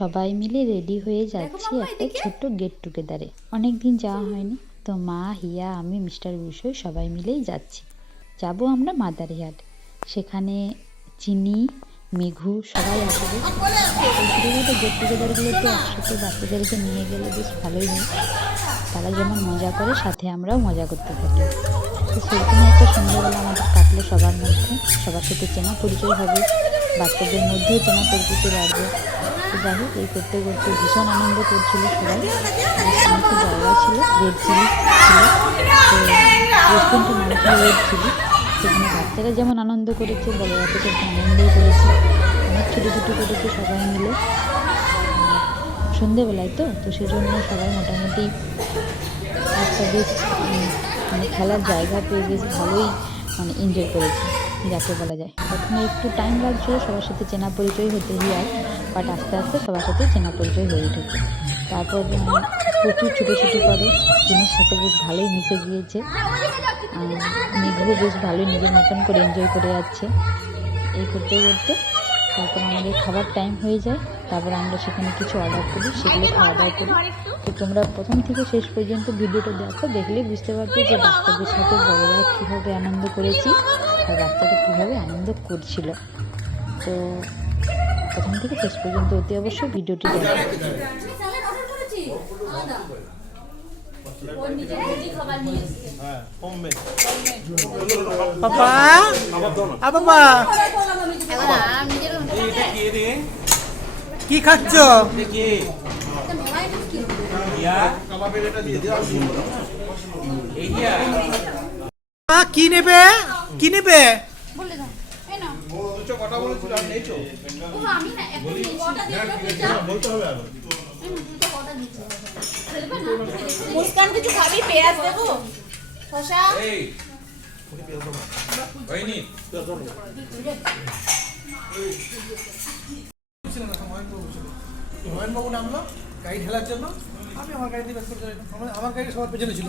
সবাই মিলে রেডি হয়ে যাচ্ছি একটা ছোট্ট গেট টুগেদারে অনেক দিন যাওয়া হয়নি। তো মা হিয়া আমি মিস্টার বিষয় সবাই মিলেই যাচ্ছি। যাব আমরা মাদারিহাট। সেখানে চিনি মেঘু সবাই আসবে। গেট টুগেদারগুলোতে একসাথে বাচ্চাদেরকে নিয়ে গেলে বেশ ভালোই হয়। তারা যেমন মজা করে সাথে আমরাও মজা করতে থাকি। তো সেরকমই একটা সন্ধ্যাবেলা আমাদের কাটলো সবার মধ্যে। সবার সাথে চেনা পরিচয় হবে। বাচ্চাদের মধ্যেও চেনা পরিচিতি বাড়বে। তো যাই হোক, এই করতে করতে ভীষণ আনন্দ করছিল সবাই। অনেক জায়গা ছিল রেড চিলি ছিল। তো রেস্টুরেন্টের রেড চিলি। সেখানে বাচ্চারা যেমন আনন্দ করেছে বড়রা তো সেরকম আনন্দই করেছে। অনেক ছোটো ছোটো করেছে সবাই মিলে। সন্ধেবেলায় তো তো সেজন্য সবাই মোটামুটি একটা বেশ মানে খেলার জায়গা পেয়ে বেশ ভালোই মানে এনজয় করেছি। যাকে বলা যায়। প্রথমে একটু টাইম লাগছে সবার সাথে চেনা পরিচয় হতে হিয়ার বাট আস্তে আস্তে সবার সাথে চেনা পরিচয় হয়ে উঠেছে। তারপর প্রচুর ছুটোছুটি করে, জিনিস সাথে বেশ ভালোই মিশে গিয়েছে। মেঘও বেশ ভালোই নিজের মতন করে এনজয় করে যাচ্ছে। এই করতে করতে তারপর আমাদের খাবার টাইম হয়ে যায়। তারপর আমরা সেখানে কিছু অর্ডার করি, সেগুলো খাওয়া দাওয়া করি। তো তোমরা প্রথম থেকে শেষ পর্যন্ত ভিডিওটা দেখো, দেখলে বুঝতে পারবে যে বাচ্চাদের সাথে বড়রা কীভাবে আনন্দ করেছি। আর বাচ্চাটা কীভাবে আনন্দ করছিল। তো প্রথম থেকে শেষ পর্যন্ত অতি অবশ্যই ভিডিওটি দেখো। পাপা? বাবা কি খাচ্ছ? কি নেবে? কি নেবে? মুস্কান কিছু খাবি? পেঁয়াজ দেবো? শশা? নামলো গাড়ি ঢেলার জন্য। আমি আমার করতে চাইলাম। আমার আমার গাড়ি সবার পেছনে ছিল।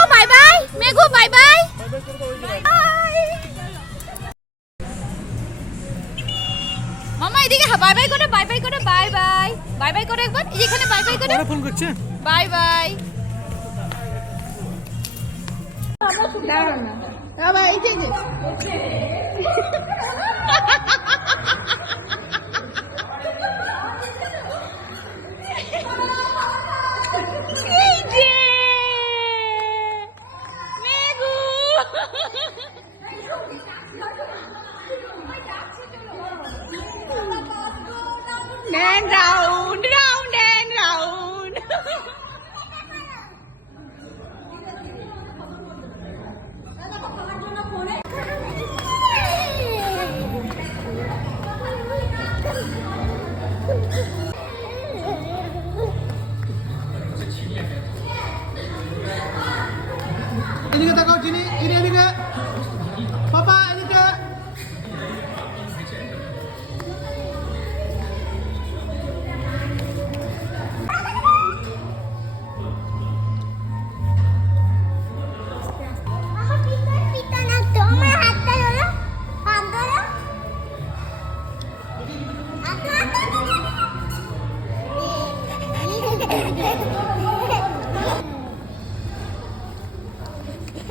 এদিকে বাই বাই করে বাই বাই করে বাই বাই বাই বাই করে একবার এখানে বাই বাই করে ফোন করছে? Bye bye And round, round and round. এদিকে তাকাও চিনি চিনি এদিকে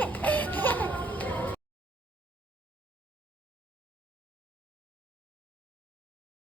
ハハハハ!